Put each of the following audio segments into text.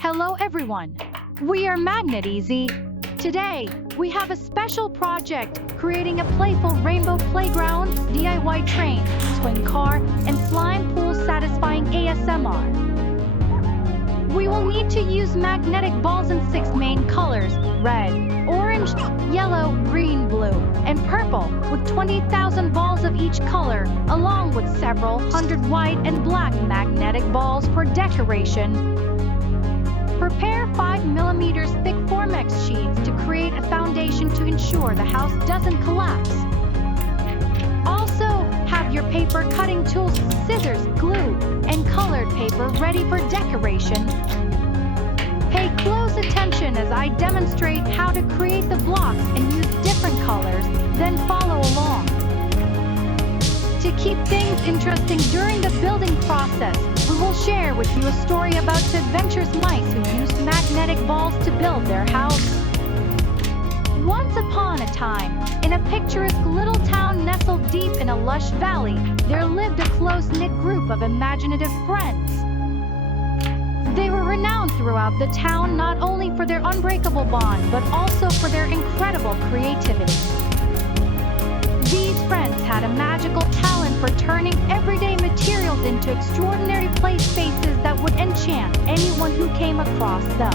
Hello everyone, we are Magnet Easy. Today, we have a special project creating a playful rainbow playground, DIY train, swing car, and slime pool satisfying ASMR. We will need to use magnetic balls in 6 main colors: red, orange, yellow, green, blue, and purple, with 20,000 balls of each color, along with several hundred white and black magnetic balls for decoration. Prepare 5mm thick Formex sheets to create a foundation to ensure the house doesn't collapse. Also, have your paper cutting tools, scissors, glue, and colored paper ready for decoration. Pay close attention as I demonstrate how to create the blocks and use different colors, then follow along. To keep things interesting during the building process, we will share with you a story about two adventurous mice who used magnetic balls to build their house. Once upon a time, in a picturesque little town nestled deep in a lush valley, there lived a close-knit group of imaginative friends. They were renowned throughout the town not only for their unbreakable bond, but also for their incredible creativity. These friends had a magical talent for turning everyday materials into extraordinary play spaces that would enchant anyone who came across them.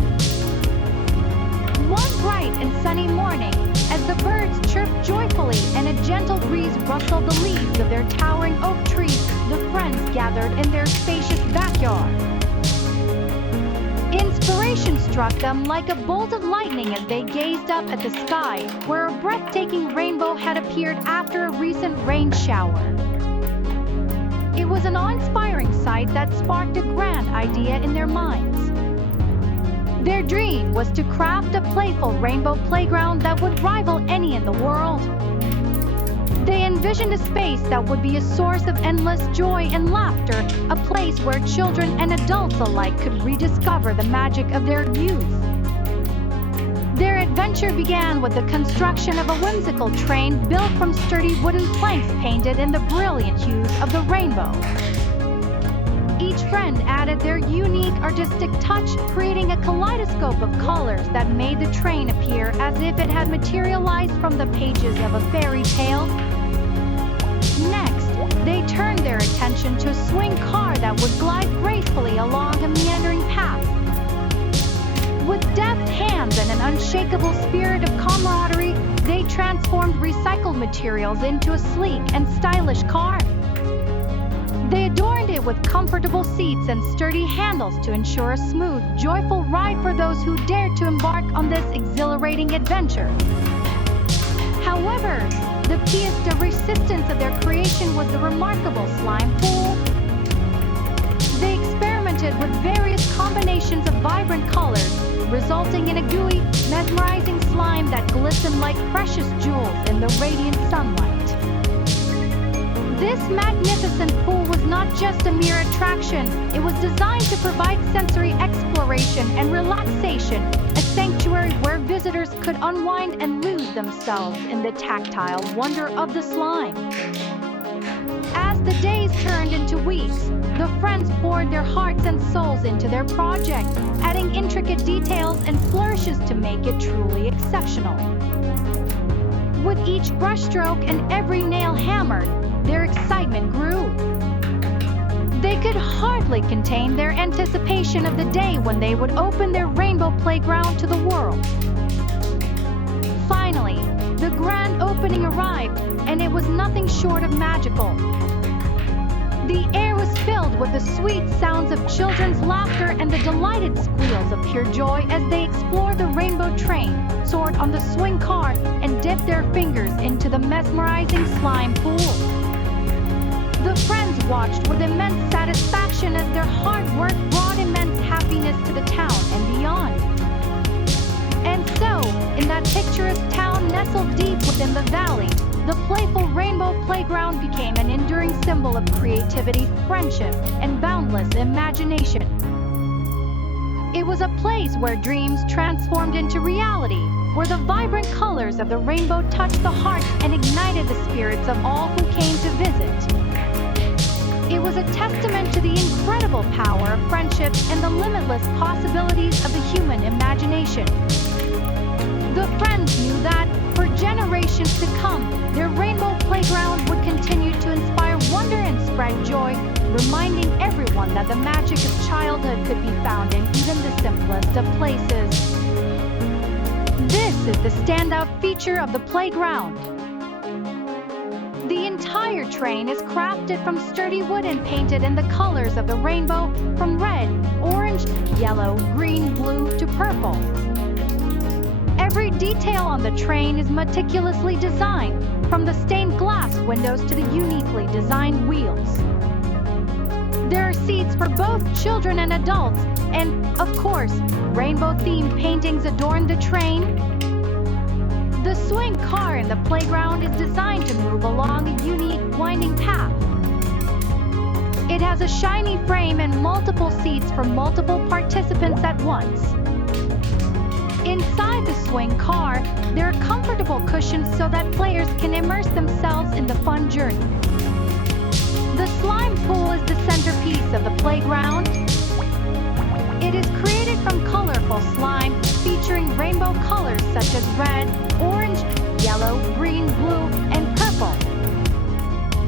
One bright and sunny morning, as the birds chirped joyfully and a gentle breeze rustled the leaves of their towering oak trees, the friends gathered in their spacious backyard. Inspiration struck them like a bolt of lightning as they gazed up at the sky, where a breathtaking rainbow had appeared after a recent rain shower. It was an awe-inspiring sight that sparked a grand idea in their minds. Their dream was to craft a playful rainbow playground that would rival any in the world. They envisioned a space that would be a source of endless joy and laughter, a place where children and adults alike could rediscover the magic of their youth. Their adventure began with the construction of a whimsical train built from sturdy wooden planks painted in the brilliant hues of the rainbow. Each friend added their unique artistic touch, creating a kaleidoscope of colors that made the train appear as if it had materialized from the pages of a fairy tale. Next, they turned their attention to a swing car that would glide gracefully along a meandering path. With deft hands and an unshakable spirit of camaraderie, they transformed recycled materials into a sleek and stylish car. They adorned it with comfortable seats and sturdy handles to ensure a smooth, joyful ride for those who dared to embark on this exhilarating adventure. However, the pièce de resistance of their creation was the remarkable slime pool. They experimented with various combinations of vibrant colors, resulting in a gooey, mesmerizing slime that glistened like precious jewels in the radiant sunlight. This magnificent pool was not just a mere attraction, it was designed to provide sensory exploration and relaxation, a sanctuary where visitors could unwind and lose themselves in the tactile wonder of the slime. As the days turned into weeks, the friends poured their hearts and souls into their project, adding intricate details and flourishes to make it truly exceptional. With each brushstroke and every nail hammered, their excitement grew. They could hardly contain their anticipation of the day when they would open their rainbow playground to the world. Finally, the grand opening arrived, and it was nothing short of magical. The air was filled with the sweet sounds of children's laughter and the delighted squeals of pure joy as they explored the rainbow train, soared on the swing car, and dipped their fingers into the mesmerizing slime pool. The friends watched with immense satisfaction as their hard work brought immense happiness to the town and beyond. And so, in that picturesque town nestled deep within the valley, the playful rainbow playground became an enduring symbol of creativity, friendship, and boundless imagination. It was a place where dreams transformed into reality, where the vibrant colors of the rainbow touched the hearts and ignited the spirits of all who came to visit. It was a testament to the incredible power of friendship and the limitless possibilities of the human imagination. The friends knew that, for generations to come, their rainbow playground would continue to inspire wonder and spread joy, reminding everyone that the magic of childhood could be found in even the simplest of places. This is the standout feature of the playground. The entire train is crafted from sturdy wood and painted in the colors of the rainbow, from red, orange, yellow, green, blue to purple. Every detail on the train is meticulously designed, from the stained glass windows to the uniquely designed wheels. There are seats for both children and adults, and, of course, rainbow-themed paintings adorn the train. The swing car in the playground is designed to move along a unique, winding path. It has a shiny frame and multiple seats for multiple participants at once. Inside the swing car, there are comfortable cushions so that players can immerse themselves in the fun journey. The slime pool is the centerpiece of the playground. It is created from colorful slime, featuring rainbow colors such as red, orange, yellow, green, blue, and purple.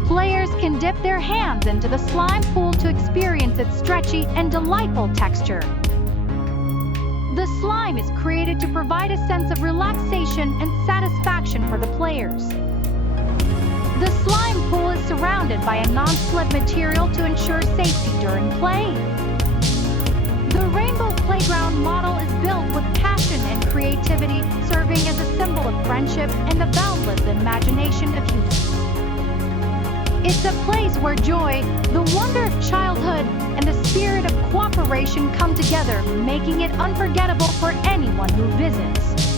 Players can dip their hands into the slime pool to experience its stretchy and delightful texture. The slime is created to provide a sense of relaxation and satisfaction for the players. The slime pool is surrounded by a non-slip material to ensure safety during play. The rainbow playground model is built with passion and creativity, serving as a symbol of friendship and the boundless imagination of humans. It's a place where joy, the wonder of childhood, and the spirit of cooperation come together, making it unforgettable for anyone who visits.